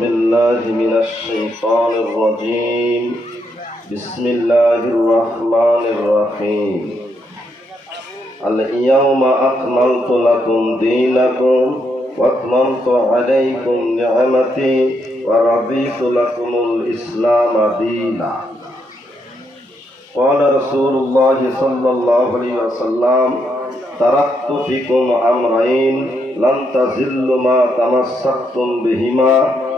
بالله من الشيطان الرجيم بسم الله الرحمن الرحيم اليوم أكملت لكم دينكم وأتممت عليكم نعمتي ورضيت لكم الإسلام دينا قال رسول الله صلى الله عليه وسلم تركت فيكم أمرين لن تزلوا ما تمسكتم بهما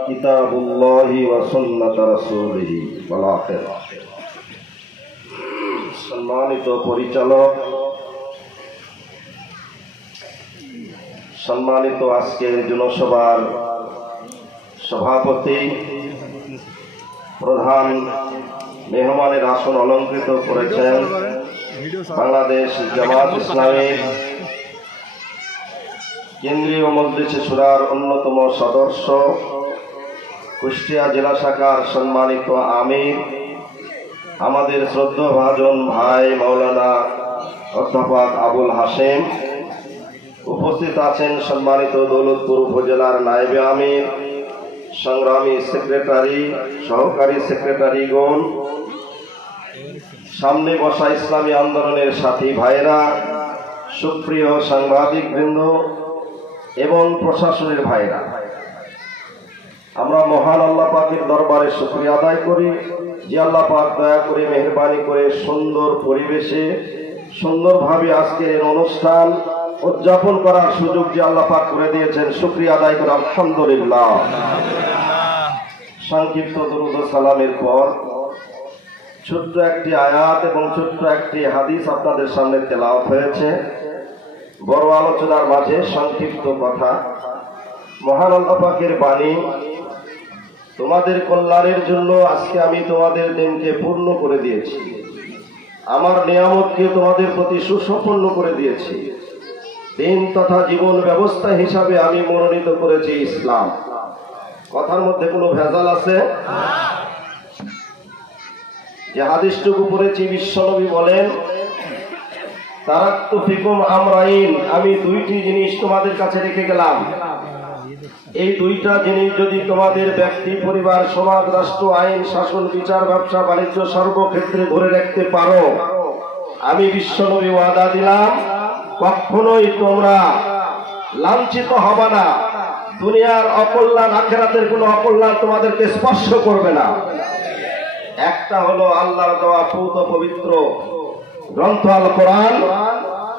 كتاب الله وسنة رسوله والآخر সম্মানিত পরিচালক, সম্মানিত আজকের জনসভার সভাপতি, প্রধান মেহমানের আসন অলঙ্কৃত করেছেন বাংলাদেশ জামাত ইসলামী কেন্দ্রীয় মজলিসে শুরার অন্যতম সদস্য, কুষ্টিয়া জেলা শাখার সম্মানিত আমির, আমাদের শ্রদ্ধাভাজন ভাই মাওলানা অধ্যাপক আবুল হাশেম, উপস্থিত আছেন সম্মানিত দৌলতপুর উপজেলার নায়েবে আমির, সংগ্রামী সেক্রেটারি, সহকারী সেক্রেটারিগণ, সামনে বসা ইসলামী আন্দোলনের সাথী ভাইরা, সুপ্রিয় সাংবাদিক বৃন্দ এবং প্রশাসনের ভাইরা, আমরা মহান আল্লাহ পাকের দরবারে শুকরিয়া আদায় করি যে আল্লাহ পাক দয়া করে মেহেরবানি করে সুন্দর পরিবেশে সুন্দরভাবে আজকের অনুষ্ঠান উদযাপন করার সুযোগ যে আল্লাহ পাক করে দিয়েছেন। শুকরিয়া আদায় করে আলহামদুলিল্লাহ। সংক্ষিপ্ত দরুদ ও সালামের পর ছোট্ট একটি আয়াত এবং ছোট্ট একটি হাদিস আপনাদের সামনে তেলাওয়াত হয়েছে। বড় আলোচনার মাঝে সংক্ষিপ্ত কথা। মহান আল্লাহ পাকের বাণী, তোমাদের কল্যাণের জন্য আজকে আমি তোমাদের দিনকে পূর্ণ করে দিয়েছি, আমার নিয়ামতকে তোমাদের প্রতি সুসম্পন্ন করে দিয়েছি, দিন তথা জীবন ব্যবস্থা হিসাবে আমি মনোনীত করেছি ইসলাম। কথার মধ্যে কোনো ভেজাল আছে? যে হাদিসটুকু পড়েছি, বিশ্বনবী বলেন তারাক্তু ফিকুম আমরাইন, আমি দুইটি জিনিস তোমাদের কাছে রেখে গেলাম। এই দুইটা জিনিস যদি তোমাদের ব্যক্তি, পরিবার, সমাজ, রাষ্ট্র, আইন, শাসন, বিচার, ব্যবসা, বাণিজ্য সর্বক্ষেত্রে ধরে রাখতে পারো, আমি বিশ্বনবী ওয়াদা দিলাম কখনোই তোমরা লাঞ্ছিত হবে না, দুনিয়ার অকল্যাণ, আখিরাতের কোনো অকল্যাণ তোমাদেরকে স্পর্শ করবে না। একটা হলো আল্লাহর দেওয়া পূত পবিত্র গ্রন্থ আল কোরআন,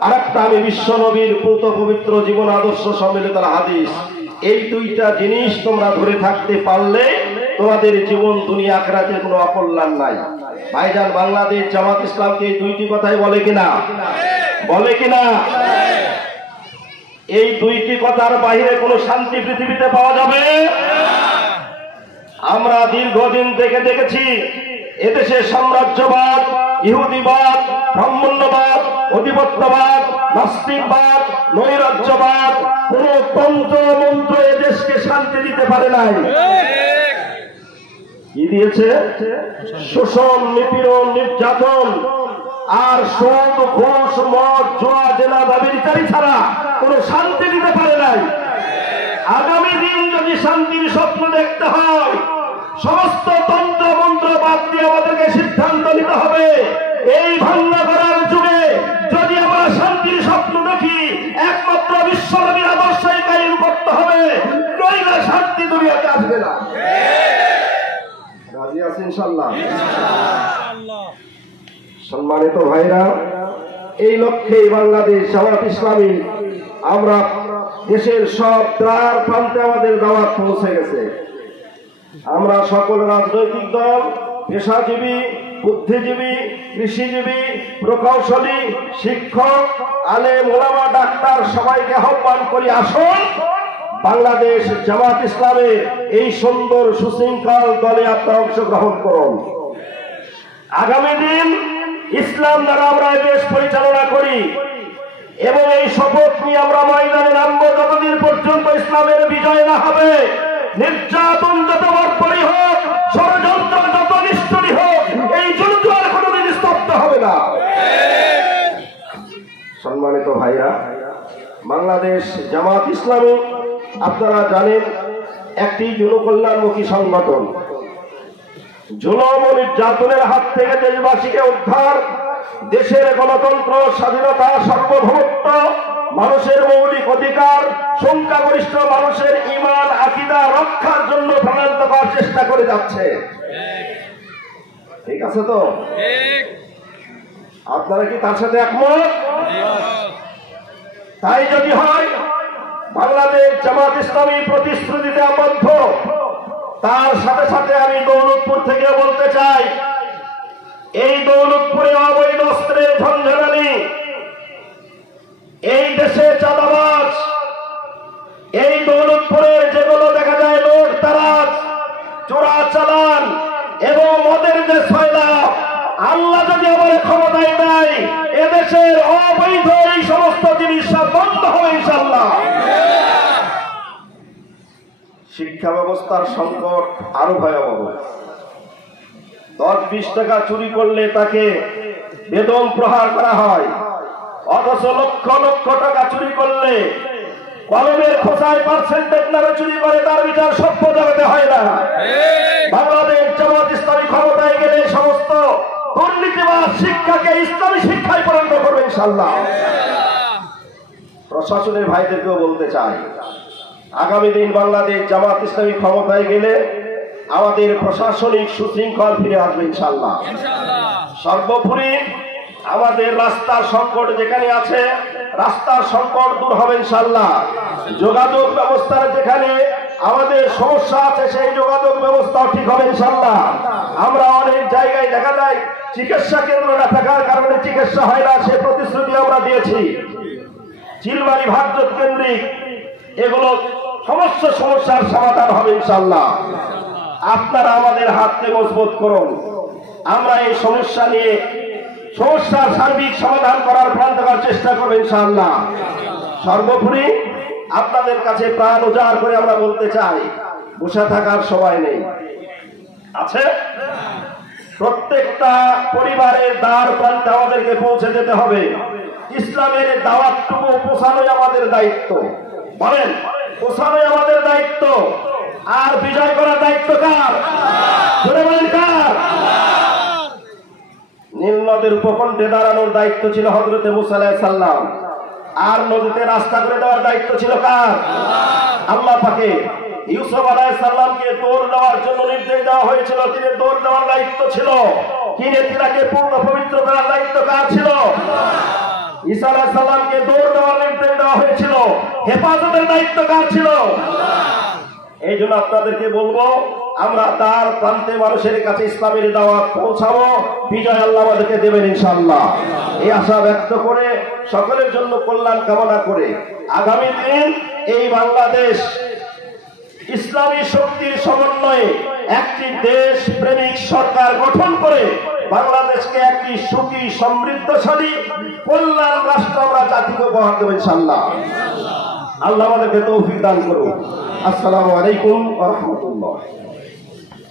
আর একটা আমি বিশ্বনবীর পূত পবিত্র জীবন আদর্শ সম্মিলিত হাদিস। এই দুইটা জিনিস তোমরা ধরে থাকতে পারলে তোমাদের জীবন, দুনিয়া, আখিরাতের কোনো অকল্যাণ নাই। ভাইজান, বাংলাদেশ জামাত ইসলামকে এই দুইটি কথাই বলে কিনা? বলে কিনা? এই দুইটি কথার বাইরে কোনো শান্তি পৃথিবীতে পাওয়া যাবে? আমরা দীর্ঘদিন থেকে দেখেছি এদেশে সাম্রাজ্যবাদ, ইহুদিবাদ, ব্রাহ্মণ্যবাদ, অধিপত্যবাদ, নাস্তিকবাদ, নৈরাজ্যবাদ, কোন তন্ত্র মন্ত্র এদেশকে শান্তি দিতে পারে নাই। কি দিয়েছে? শোষণ, নিপীড়ন, নির্যাতন আর সুদ, ঘুষ, মদ, জুয়া, জেনা, ব্যভিচারী ছাড়া কোন শান্তি দিতে পারে নাই। আগামী দিন যদি শান্তির স্বপ্ন দেখতে হয়, সমস্ত তন্ত্র মন্ত্র বাদ দিয়ে আমাদেরকে সিদ্ধান্ত নিতে হবে। এই ভাঙা করার যুগে যদি আমরা শান্তির স্বপ্ন দেখি, একমাত্র বিশ্বনবীর আদর্শই কায়েম করতে হবে, নইলে শান্তি দুনিয়াতে আসবে না। রাজি আছেন ইনশাআল্লাহ? সম্মানিত ভাইরা, এই লক্ষ্যেই বাংলাদেশ জামাত ইসলামী, আমরা দেশের সব দ্বার প্রান্তে আমাদের দাওয়াত পৌঁছে গেছে। আমরা সকল রাজনৈতিক দল, পেশাজীবী, বুদ্ধিজীবী, কৃষিজীবী, প্রকৌশলী, শিক্ষক, আলেম, ওলামা, ডাক্তার সবাইকে আহ্বান করি, আসুন বাংলাদেশ জামাত ইসলামের এই সুন্দর সুশৃঙ্খল দলে আপনারা অংশগ্রহণ করুন। আগামী দিন ইসলাম দ্বারা আমরা দেশ পরিচালনা করি এবং এই শপথ নিয়ে আমরা ময়দানে নামব, যতদিন পর্যন্ত ইসলামের বিজয় না হবে, নির্যাতন যত বর্বরই হোক, ষড়যন্ত্র যত নিষ্ঠুরই হোক, এই জনজোয়ার কোনোদিন স্তব্ধ হবে না। সম্মানিত ভাইরা, বাংলাদেশ জামাত ইসলামী আপনারা জানেন একটি জনকল্যাণমুখী সংগঠন। জুলুম ও নির্যাতনের হাত থেকে দেশবাসীকে উদ্ধার, দেশের গণতন্ত্র, স্বাধীনতা, সার্বভৌমত্ব, মানুষের মৌলিক অধিকার, সংখ্যাগরিষ্ঠ মানুষের ঈমান আকীদা রক্ষার জন্য প্রাণান্তকর চেষ্টা করে যাচ্ছে। ঠিক আছে তো? আপনারা কি তার সাথে একমত? তাই যদি হয়, বাংলাদেশ জামাত ইসলামী প্রতিশ্রুতিতে আবদ্ধ। তার সাথে সাথে আমি দৌলতপুর থেকে বলতে চাই, এই দৌলতপুরে অবৈধ অস্ত্রের ঝঞ্ঝানি, এই দেশে চাঁদাবাজ, এই দৌলতপুরের যেগুলো দেখা যায় লোক তারাজ, চোরা চালান এবং মদের যে সয়লাভ, আল্লাহ যদি আমার ক্ষমতায় দেয়, এদেশের অবৈধ এই সমস্ত জিনিস সব বন্ধ হবে ইনশাআল্লাহ। শিক্ষা ব্যবস্থার সংকট আরো ভয়াবহ। 10-20 টাকা চুরি করলে তাকে বেদম প্রহার করা হয়, অথচ লক্ষ লক্ষ টাকা চুরি করলে কলমের খোঁচায় পার্সেন্টেজ নামে চুরি করে তার বিচার সভ্য জগতে হয় না। বাংলাদেশ জামাত ইসলামী ক্ষমতায় গেলে সমস্ত দুর্নীতিবাদ শিক্ষাকে ইসলামী শিক্ষায় পরিণত করবে ইনশাআল্লাহ। প্রশাসনের ভাইদেরকেও বলতে চাই, আগামী দিন বাংলাদেশ জামাত ইসলামী ক্ষমতায় গেলে আমাদের প্রশাসনিক সুশৃঙ্খল ফিরে আসবে ইনশাআল্লাহ। সর্বোপরি আমাদের রাস্তার সংকট যেখানে আছে, রাস্তার সংকট দূর হবে ইনশাআল্লাহ। যোগাযোগ ব্যবস্থার যেখানে আমাদের সমস্যা আছে, সেই যোগাযোগ ব্যবস্থা ঠিক হবে ইনশাআল্লাহ। আমরা অনেক জায়গায় দেখা যায় চিকিৎসা কেন্দ্র না থাকার কারণে চিকিৎসা হয় না, সে প্রতিশ্রুতি আমরা দিয়েছি। চিলমারি ভাগজত কেন্দ্রিক এগুলো সমস্ত সমস্যার সমাধান হবে ইনশাআল্লাহ। আপনারা আমাদের হাতকে মজবুত করুন, আমরা এই সমস্যা নিয়ে সমস্যার সার্বিক সমাধান করার প্রান্তকার চেষ্টা করব ইনশাআল্লাহ। সর্বোপরি আপনাদের কাছে প্রাণ উজাড় করে আমরা বলতে চাই, বসে থাকার সময় নেই, আছে প্রত্যেকটা পরিবারের দ্বার প্রান্তে আমাদেরকে পৌঁছে যেতে হবে। ইসলামের দাওয়াতটুকু পৌঁছানোই আমাদের দায়িত্ব। বলেন, পৌঁছানোই আমাদের দায়িত্ব। আর বিজয় করার দায়িত্ব কার? জোরে বলেন কার? নীল নদের উপকণ্ঠে দাঁড়ানোর দায়িত্ব ছিল হযরতে মুসা আলাইহিস সালাম, আর নদীতে রাস্তা করে দেওয়ার দায়িত্ব ছিল কার? আল্লাহ পাকে। ইউসুফ আলাইহিস সালামকে দৌড় দেওয়ার জন্য নির্দেশ দেওয়া হয়েছিল, তিনি দৌড় দেওয়ার দায়িত্ব ছিল। কিনে তিনাকে পূর্ণ পবিত্র করার দায়িত্ব কার ছিল? ঈসা আলাইহিস সালামকে দৌড় দেওয়ার নির্দেশ দেওয়া হয়েছিল, হেফাজতের দায়িত্ব কার ছিল? এই জন্য আপনাদেরকে বলবো, আমরা তার প্রান্তে মানুষের কাছে ইসলামের দাওয়াত পৌঁছাবো, বিজয় আল্লাহ আমাদেরকে দেবেন ইনশাআল্লাহ। এই আশা ব্যক্ত করে, সকলের জন্য কল্যাণ কামনা করে, আগামী দিন এই বাংলাদেশ ইসলামী শক্তির সমন্বয়ে একটি দেশ প্রেমিক সরকার গঠন করে বাংলাদেশকে একটি সুখী সমৃদ্ধশালী কল্যাণ রাষ্ট্র আমরা জাতিকে উপহার দেব ইনশাআল্লাহ। আল্লাহ আমাদেরকে তৌফিক দান করুন। আসসালামু আলাইকুম ওয়া রাহমাতুল্লাহ।